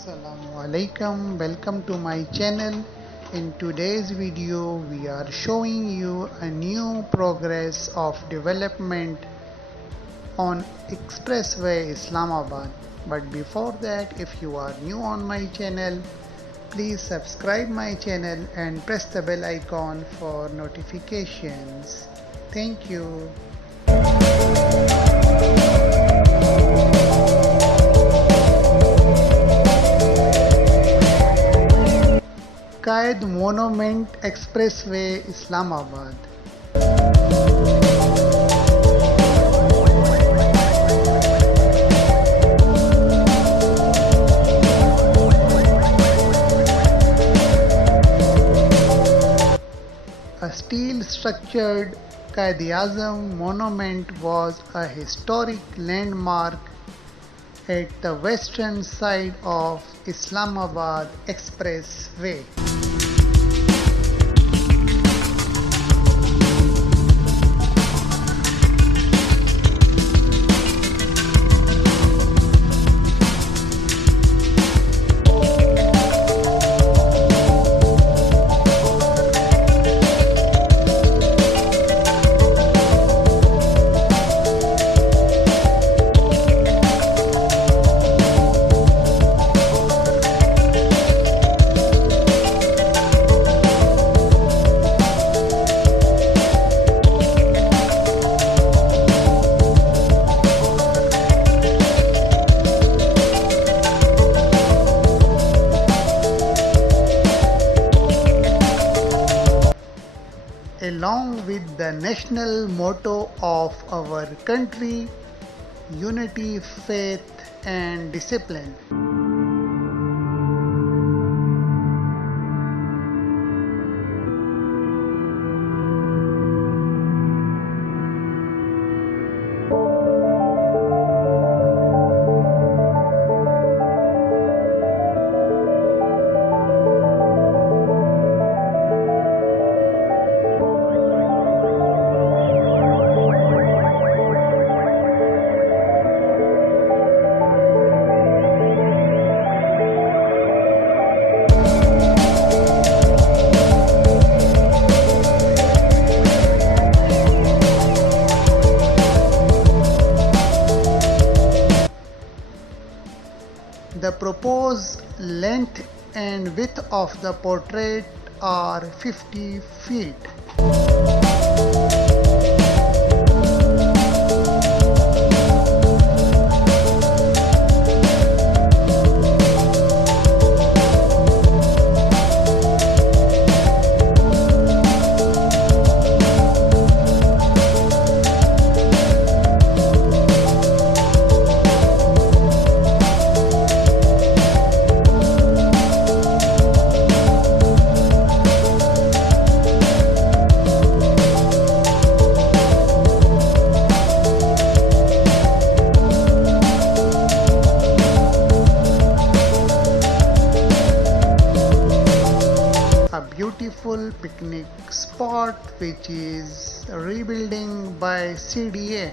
Assalamu alaikum, welcome to my channel. In today's video we are showing you a new progress of development on Expressway Islamabad. But before that, if you are new on my channel, please subscribe my channel and press the bell icon for notifications. Thank you. Quaid Monument Expressway Islamabad. A steel structured Quaid-e-Azam Monument was a historic landmark at the western side of Islamabad Expressway. Along with the national motto of our country, unity, faith and discipline. The proposed length and width of the portrait are 50 feet. Beautiful picnic spot which is rebuilding by CDA.